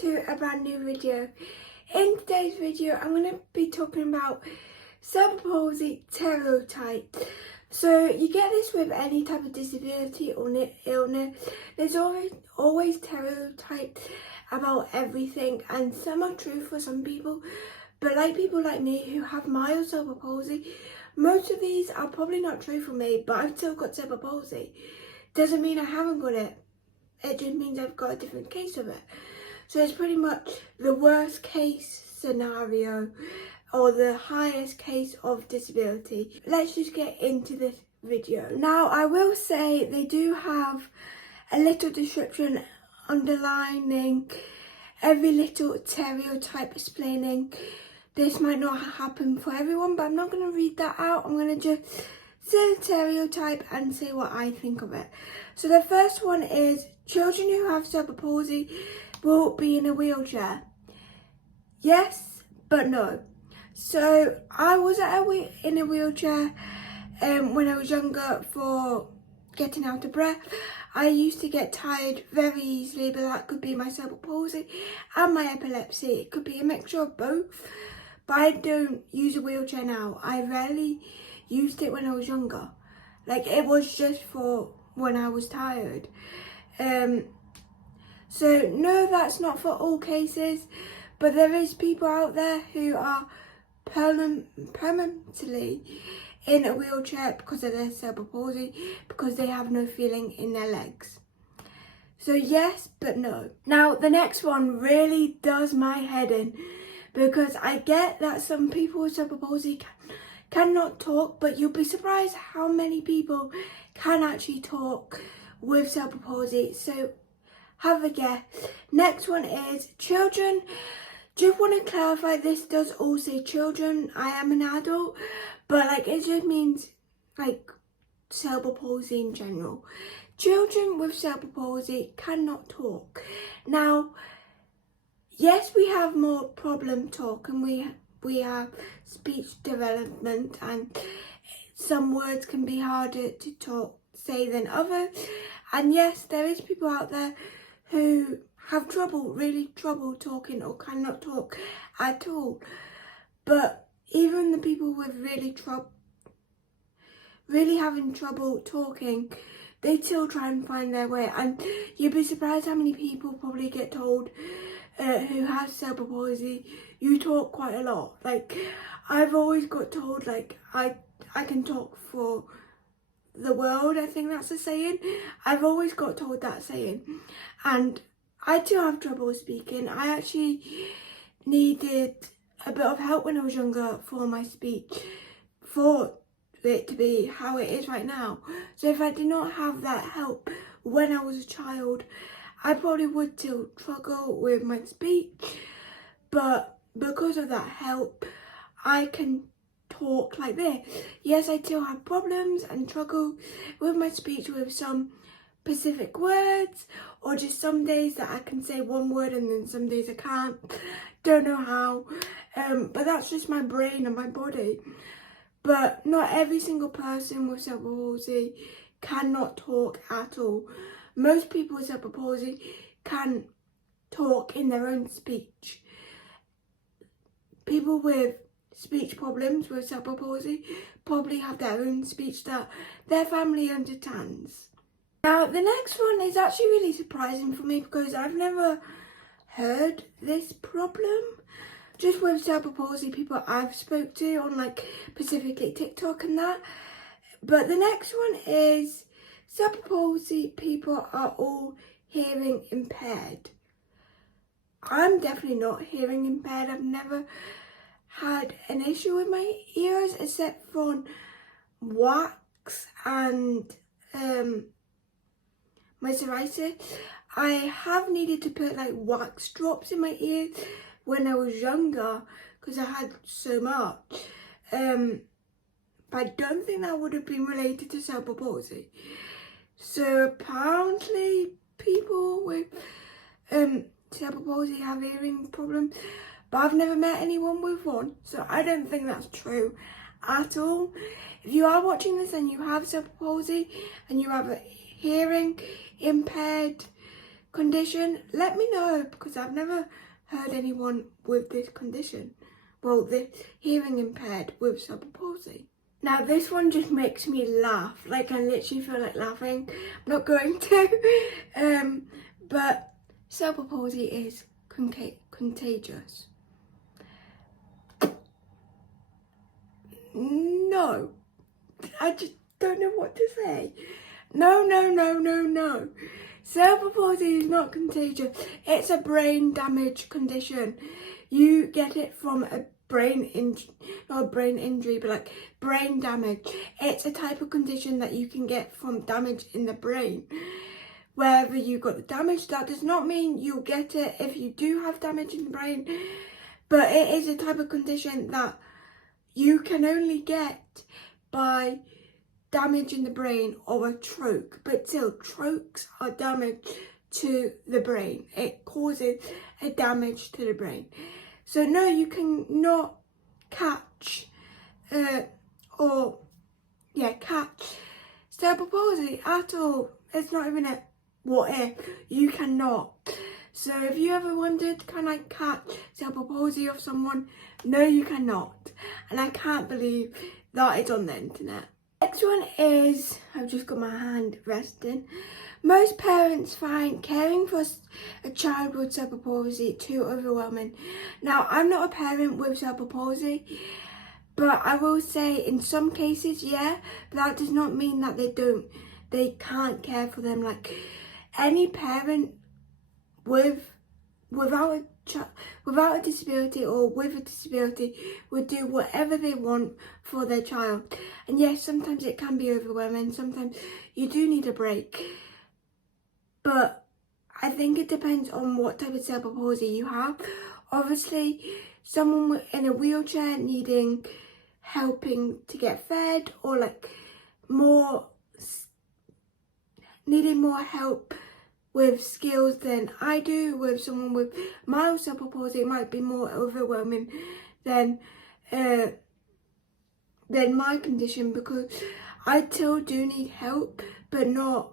to a brand new video. In today's video I'm going to be talking about cerebral palsy stereotypes. So you get this with any type of disability or illness. There's always stereotypes about everything, and some are true for some people, but like people like me who have mild cerebral palsy, most of these are probably not true for me, but I've still got cerebral palsy. Doesn't mean I haven't got it. It just means I've got a different case of it. So it's pretty much the worst case scenario or the highest case of disability. Let's just get into this video. Now I will say they do have a little description underlining every little stereotype, explaining this might not happen for everyone, but I'm not going to read that out. I'm going to just say the stereotype and say what I think of it. So the first one is children who have cerebral palsy will be in a wheelchair. Yes, but no. So I was in a wheelchair when I was younger for getting out of breath. I used to get tired very easily, but that could be my cerebral palsy and my epilepsy. It could be a mixture of both, but I don't use a wheelchair now. I rarely used it when I was younger. Like, it was just for when I was tired. So no, that's not for all cases, but there is people out there who are permanently in a wheelchair because of their cerebral palsy, because they have no feeling in their legs. So yes, but no. Now the next one really does my head in, because I get that some people with cerebral palsy cannot talk, but you'll be surprised how many people can actually talk with cerebral palsy. So have a guess. Next one is children. Just want to clarify, this does all say children. I am an adult, but like it just means like cerebral palsy in general. Children with cerebral palsy cannot talk. Now, yes, we have more problem talk, and we have speech development, and some words can be harder to say than others. And yes, there is people out there who have really trouble talking or cannot talk at all. But even the people with really having trouble talking, they still try and find their way. And you'd be surprised how many people probably get told who has cerebral palsy, you talk quite a lot. Like, I've always got told, like, I can talk for the world. I think that's a saying. I've always got told that saying, and I do have trouble speaking. I actually needed a bit of help when I was younger for my speech, for it to be how it is right now. So if I did not have that help when I was a child, I probably would still struggle with my speech. But because of that help, I can talk like this. Yes, I still have problems and struggle with my speech with some specific words, or just some days that I can say one word and then some days I can't. Don't know how, but that's just my brain and my body. But not every single person with cerebral palsy cannot talk at all. Most people with cerebral palsy can talk in their own speech. People with speech problems with cerebral palsy probably have their own speech that their family understands. Now the next one is actually really surprising for me, because I've never heard this problem just with cerebral palsy people I've spoke to on, like, specifically TikTok and that. But the next one is cerebral palsy people are all hearing impaired. I'm definitely not hearing impaired. I've never had an issue with my ears except for wax and my psoriasis. I have needed to put like wax drops in my ears when I was younger because I had so much. But I don't think that would have been related to cerebral palsy. So apparently people with cerebral palsy have hearing problems, but I've never met anyone with one, so I don't think that's true at all. If you are watching this and you have cerebral palsy and you have a hearing impaired condition, let me know, because I've never heard anyone with this condition. Well, the hearing impaired with cerebral palsy. Now this one just makes me laugh, like I literally feel like laughing. I'm not going to, but cerebral palsy is contagious. No, I just don't know what to say. No. Cerebral palsy is not contagious. It's a brain damage condition. You get it from a brain injury, not brain injury, but like brain damage. It's a type of condition that you can get from damage in the brain. Wherever you got the damage, that does not mean you'll get it if you do have damage in the brain, but it is a type of condition that you can only get by damage in the brain or a stroke. But still, strokes are damage to the brain. It causes a damage to the brain. So no, you cannot catch catch cerebral palsy at all. It's not even a what if. You cannot. So if you ever wondered, can I catch cerebral palsy off someone? No, you cannot. And I can't believe that it's on the internet. Next one is, I've just got my hand resting. Most parents find caring for a child with cerebral palsy too overwhelming. Now, I'm not a parent with cerebral palsy, but I will say in some cases, yeah, but that does not mean that they can't care for them. Like any parent without a disability or with a disability would do whatever they want for their child. And yes, sometimes it can be overwhelming. Sometimes you do need a break. But I think it depends on what type of cerebral palsy you have. Obviously, someone in a wheelchair needing helping to get fed, or like needing more help with skills than I do. With someone with mild cerebral palsy, it might be more overwhelming than my condition, because I still do need help, but not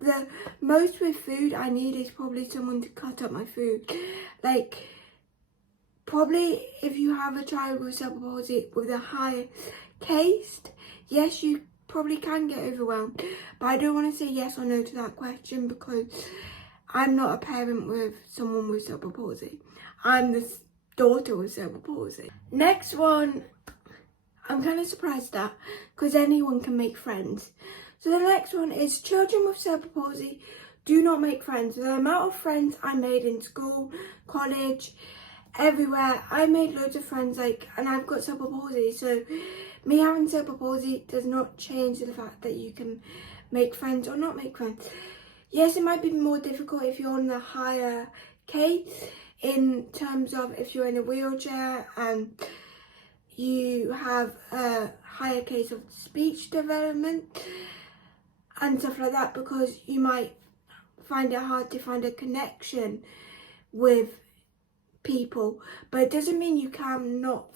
the most. With food, I need is probably someone to cut up my food. Like probably if you have a child with cerebral palsy with a higher case, yes, you probably can get overwhelmed, but I don't want to say yes or no to that question, because I'm not a parent with someone with cerebral palsy. I'm the daughter with cerebral palsy. Next one, I'm kind of surprised at, because anyone can make friends. So the next one is children with cerebral palsy do not make friends. The amount of friends I made in school, college, everywhere, I made loads of friends, and I've got cerebral palsy, so me having cerebral palsy does not change the fact that you can make friends or not make friends. Yes, it might be more difficult if you're on the higher case, in terms of if you're in a wheelchair and you have a higher case of speech development and stuff like that, because you might find it hard to find a connection with people. But it doesn't mean you cannot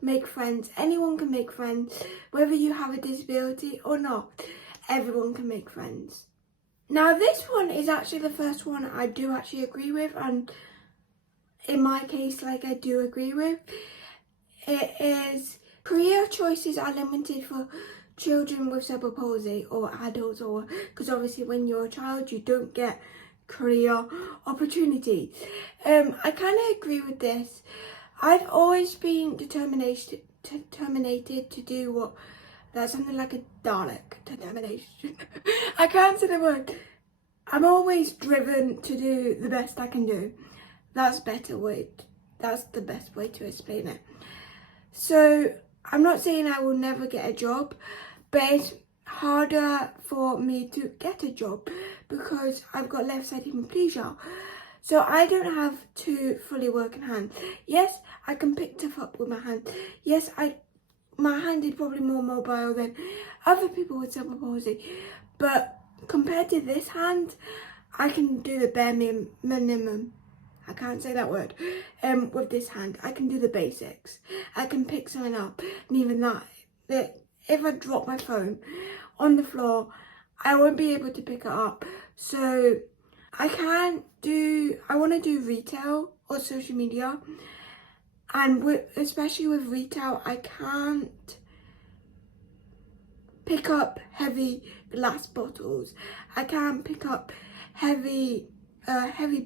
make friends. Anyone can make friends, whether you have a disability or not. Everyone can make friends. Now this one is actually the first one I do actually agree with, and in my case, I do agree with. It is career choices are limited for children with cerebral palsy or adults, or because obviously when you're a child you don't get career opportunities. I kind of agree with this. I've always been determinated to do what, that's something like a Dalek, determination. I can't say the word. I'm always driven to do the best I can do. That's the best way to explain it. So I'm not saying I will never get a job, but it's harder for me to get a job because I've got left-sided hemiplegia. So I don't have two fully working hands. Yes, I can pick stuff up with my hand. Yes, my hand is probably more mobile than other people with cerebral palsy. But compared to this hand, I can do the bare minimum. I can't say that word. With this hand, I can do the basics. I can pick something up, and even that if I drop my phone on the floor, I won't be able to pick it up. So I want to do retail or social media, and especially with retail, I can't pick up heavy glass bottles. I can't pick up heavy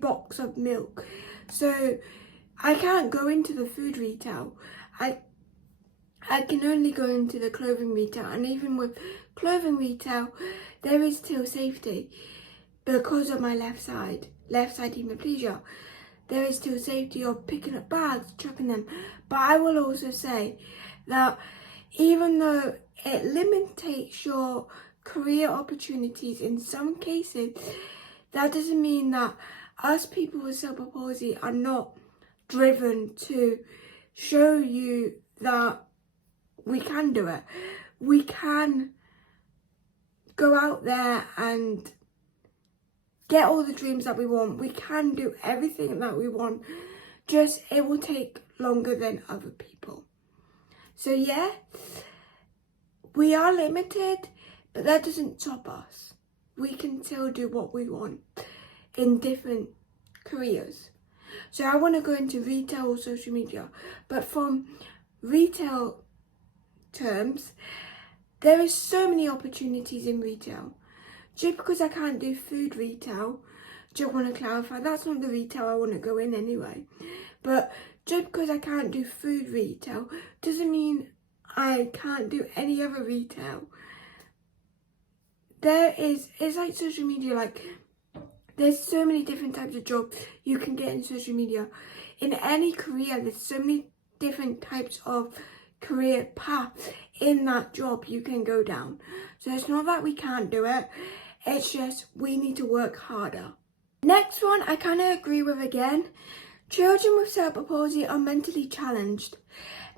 box of milk. So I can't go into the food retail. I can only go into the clothing retail, and even with clothing retail, there is still safety because of my left side hemiplegia. There is still safety of picking up bags, chucking them. But I will also say that even though it limits your career opportunities in some cases, that doesn't mean that us people with cerebral palsy are not driven to show you that we can do it. We can go out there and get all the dreams that we want. We can do everything that we want. Just it will take longer than other people. So yeah, we are limited, but that doesn't stop us. We can still do what we want in different careers. So I want to go into retail or social media, but from retail terms, there is so many opportunities in retail. Just because I can't do food retail, just want to clarify, that's not the retail I want to go in anyway. But just because I can't do food retail doesn't mean I can't do any other retail. It's like social media, like there's so many different types of jobs you can get in social media. In any career, there's so many different types of career paths in that job you can go down. So it's not that we can't do it, it's just we need to work harder. Next one, I kind of agree with again. Children with cerebral palsy are mentally challenged.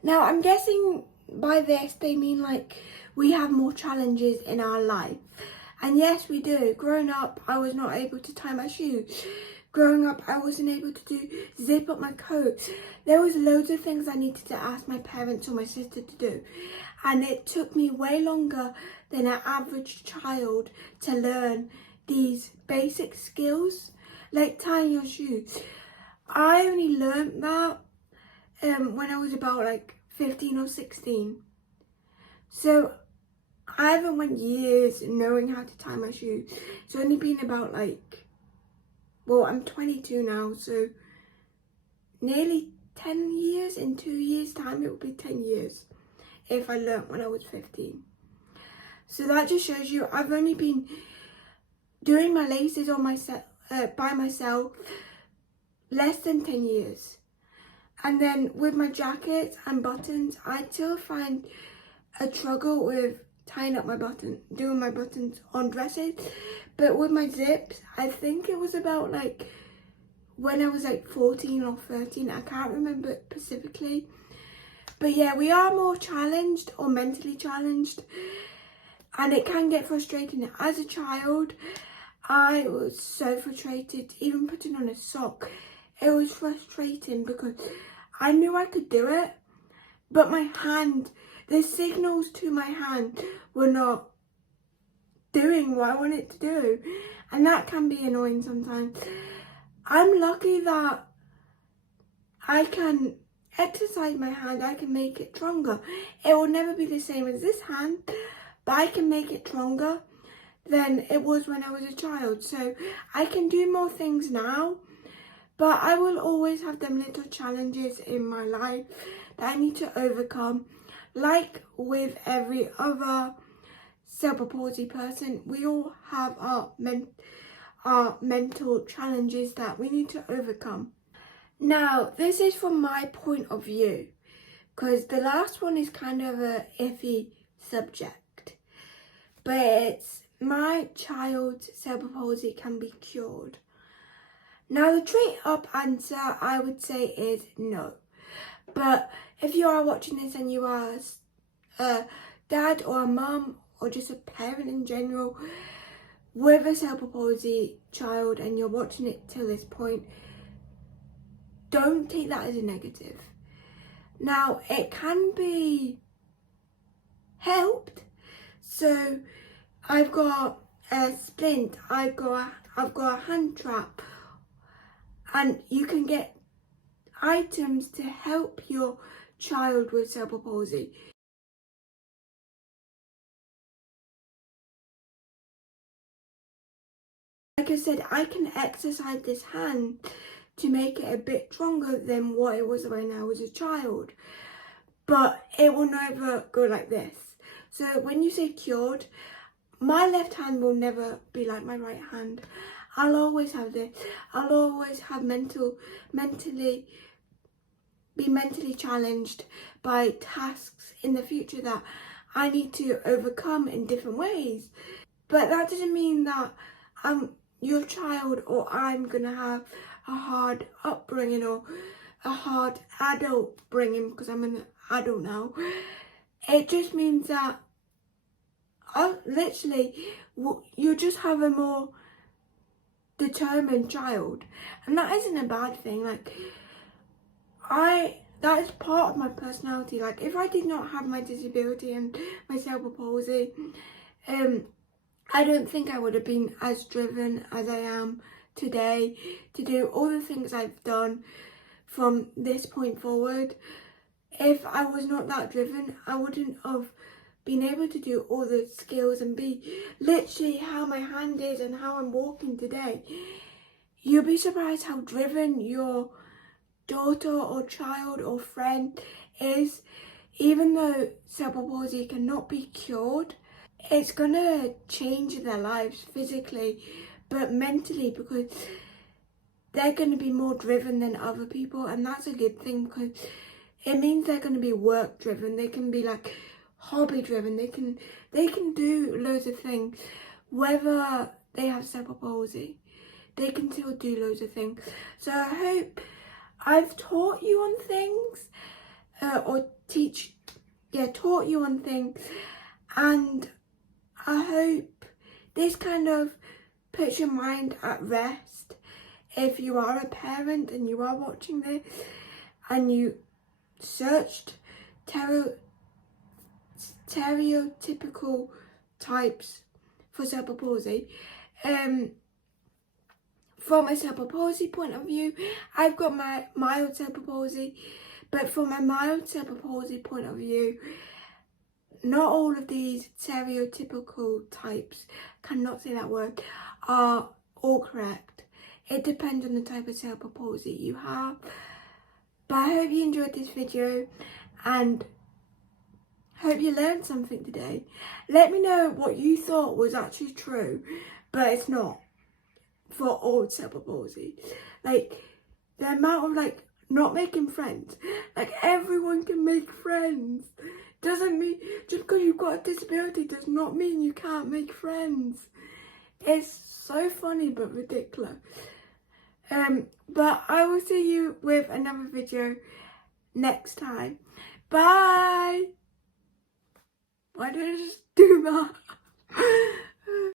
Now I'm guessing by this they mean like we have more challenges in our life. And yes, we do. Growing up, I was not able to tie my shoes. Growing up, I wasn't able to zip up my coat. There was loads of things I needed to ask my parents or my sister to do. And it took me way longer than an average child to learn these basic skills, like tying your shoes. I only learned that when I was about like 15 or 16. So I haven't went years knowing how to tie my shoes. It's only been about like, well, I'm 22 now, so nearly 10 years. In 2 years' time, it will be 10 years if I learnt when I was 15. So that just shows you I've only been doing my laces on by myself less than 10 years. And then with my jackets and buttons, I still find a struggle with tying up my button, doing my buttons on dresses. But with my zips, I think it was about like when I was like 14 or 13, I can't remember specifically. But yeah, we are more challenged or mentally challenged, and it can get frustrating. As a child, I was so frustrated, even putting on a sock. It was frustrating because I knew I could do it, but my hand, the signals to my hand were not doing what I wanted to do, and that can be annoying sometimes. I'm lucky that I can exercise my hand, I can make it stronger. It will never be the same as this hand, but I can make it stronger than it was when I was a child. So I can do more things now, but I will always have them little challenges in my life that I need to overcome. Like with every other cerebral palsy person, we all have our mental challenges that we need to overcome. Now, this is from my point of view, because the last one is kind of a iffy subject, but it's my child's cerebral palsy can be cured. Now, the straight up answer I would say is no. But if you are watching this and you are a dad or a mum or just a parent in general with a cerebral palsy child and you're watching it till this point, don't take that as a negative. Now, it can be helped. So I've got splint, I've got a hand trap, and you can get items to help your child with cerebral palsy. Like I said, I can exercise this hand to make it a bit stronger than what it was when I was a child, but it will never go like this. So when you say cured, my left hand will never be like my right hand. I'll always have this. I'll always have be mentally challenged by tasks in the future that I need to overcome in different ways. But that doesn't mean that your child or I'm gonna have a hard upbringing or a hard adult bringing, because I'm an adult now. It just means that you just have a more determined child, and that isn't a bad thing. Like, that is part of my personality. Like, if I did not have my disability and my cerebral palsy, I don't think I would have been as driven as I am today to do all the things I've done from this point forward. If I was not that driven, I wouldn't have been able to do all the skills and be literally how my hand is and how I'm walking today. You'll be surprised how driven your daughter or child or friend is. Even though cerebral palsy cannot be cured, it's gonna change their lives physically but mentally, because they're gonna be more driven than other people, and that's a good thing, because it means they're gonna be work driven. They can be like hobby driven. They can do loads of things. Whether they have cerebral palsy, they can still do loads of things. So I hope I've taught you on things, taught you on things, and I hope this kind of puts your mind at rest. If you are a parent and you are watching this and you searched stereotypical types for cerebral palsy, from a cerebral palsy point of view, I've got my mild cerebral palsy, but from a mild cerebral palsy point of view, not all of these stereotypical types, cannot say that word, are all correct. It depends on the type of cerebral palsy you have. But I hope you enjoyed this video and hope you learned something today. Let me know what you thought was actually true, but it's not for all cerebral palsy. Like, the amount of not making friends. Like, everyone can make friends. Doesn't mean just because you've got a disability does not mean you can't make friends. It's so funny but ridiculous. But I will see you with another video next time. Bye. Why did I just do that?